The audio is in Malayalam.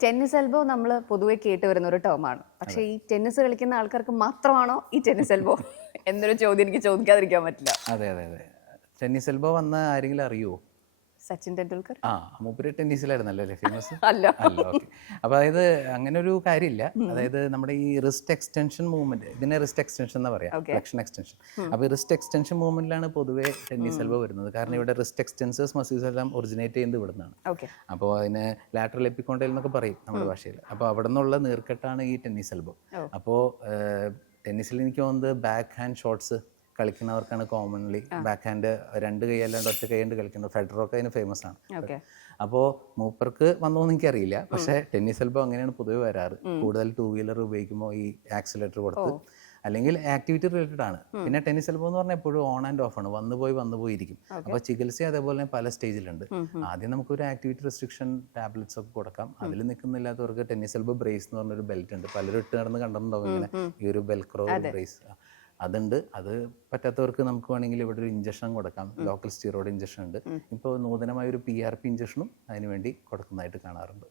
ടെന്നീസ് എൽബോ നമ്മൾ പൊതുവെ കേട്ട് വരുന്ന ഒരു ടേമാണ് പക്ഷെ ഈ ടെന്നീസ് കളിക്കുന്ന ആൾക്കാർക്ക് മാത്രമാണോ ഈ ടെന്നീസ് എൽബോ? എന്നൊരു ചോദ്യം എനിക്ക് ചോദിക്കാതിരിക്കാൻ പറ്റില്ല. അതെ അതെ അതെ. ടെന്നീസ് എൽബോ വന്ന ആരെങ്കിലും അറിയുമോ സച്ചിൻ ടെണ്ടുൽക്കർ? ആ മൂപ്പര് ടെന്നീസിലായിരുന്നല്ലോ അല്ലേ ഫേമസ് അല്ല. അല്ല ഓക്കെ അപ്പോൾ അതായത് അങ്ങനെ ഒരു കാര്യമില്ല അതായത് നമ്മുടെ ഈ റിസ്റ്റ് എക്സ്റ്റൻഷൻ മൂവ്മെന്റ് ഇതിനെ റിസ്റ്റ് എക്സ്റ്റൻഷൻ എന്ന് പറയാം ഫ്ലക്ഷൻ എക്സ്റ്റൻഷൻ. അപ്പോൾ ഈ റിസ്റ്റ് എക്സ്റ്റൻഷൻ മൂവ്മെന്റിലാണ് പൊതുവേ ടെന്നീസ് എൽബോ വരുന്നത്. കാരണം ഇവിടെ റിസ്റ്റ് എക്സ്റ്റൻസേഴ്സ് മസീസ് എല്ലാം ഒറിജിനേറ്റ് ചെയ്യുന്നത് ഇവിടെ ഓക്കെ. അപ്പോൾ അതിന് ലാറ്ററൽ ലെപ്പിക്കൊണ്ടേൽ എന്നൊക്കെ പറയും നമ്മുടെ ഭാഷയിൽ. അപ്പോൾ അവിടെ നിന്നുള്ള നീർക്കെട്ടാണ് ഈ ടെന്നീസ് എൽബോ അപ്പോൾ ടെന്നീസിൽ എനിക്ക് തോന്നുന്നത് ബാക്ക് ഹാൻഡ് ഷോട്ട്സ് കളിക്കുന്നവർക്കാണ് കോമൺലി ബാക്ക് ഹാൻഡ് രണ്ട് കൈ അല്ലാണ്ട് ഒറ്റ കൈ കൊണ്ട് കളിക്കുന്നത്. ഫെഡറൊക്കെ അതിന് ഫേമസ് ആണ്. അപ്പോ അപ്പോൾ മൂപ്പർക്ക് വന്നോന്ന് എനിക്കറിയില്ല. പക്ഷേ ടെന്നീസ് എൽബോ അങ്ങനെയാണ് പൊതുവെ വരാറ്. കൂടുതൽ ടൂ വീലർ ഉപയോഗിക്കുമ്പോൾ ഈ ആക്സിലേറ്റർ കൊടുത്ത് അല്ലെങ്കിൽ ആക്ടിവിറ്റി റിലേറ്റഡ് ആണ്. പിന്നെ ടെന്നീസ് എൽബോ എന്ന് പറഞ്ഞാൽ എപ്പോഴും ഓൺ ആൻഡ് ഓഫ് ആണ്. വന്നു പോയി വന്നു പോയി ഇരിക്കും. അപ്പോൾ ചികിത്സ അതേപോലെ തന്നെ പല സ്റ്റേജിലുണ്ട് ആദ്യം നമുക്ക് ഒരു ആക്ടിവിറ്റി റെസ്ട്രിക്ഷൻ ടാബ്ലറ്റ്സ് ഒക്കെ കൊടുക്കാം. അതിൽ നിൽക്കുന്നില്ലാത്തവർക്ക് ടെന്നീസ് എൽബോ ബ്രേസ് എന്ന് പറഞ്ഞൊരു ബെൽറ്റ് ഉണ്ട്. പലരും ഇട്ട് നടന്ന് കണ്ടിട്ടുണ്ടാവും ഇങ്ങനെ. ഈ ഒരു ബെൽക്രോ ബ്രേസ് അതുണ്ട്. അത് പറ്റാത്തവർക്ക് നമുക്ക് വേണമെങ്കിൽ ഇവിടെ ഒരു ഇഞ്ചക്ഷൻ കൊടുക്കാം. ലോക്കൽ സ്റ്റീറോയിഡ് ഇഞ്ചക്ഷൻ ഉണ്ട്. ഇപ്പോൾ നൂതനമായ ഒരു പി ആർ പി ഇഞ്ചക്ഷനും അതിനുവേണ്ടി കൊടുക്കുന്നതായിട്ട് കാണാറുണ്ട്.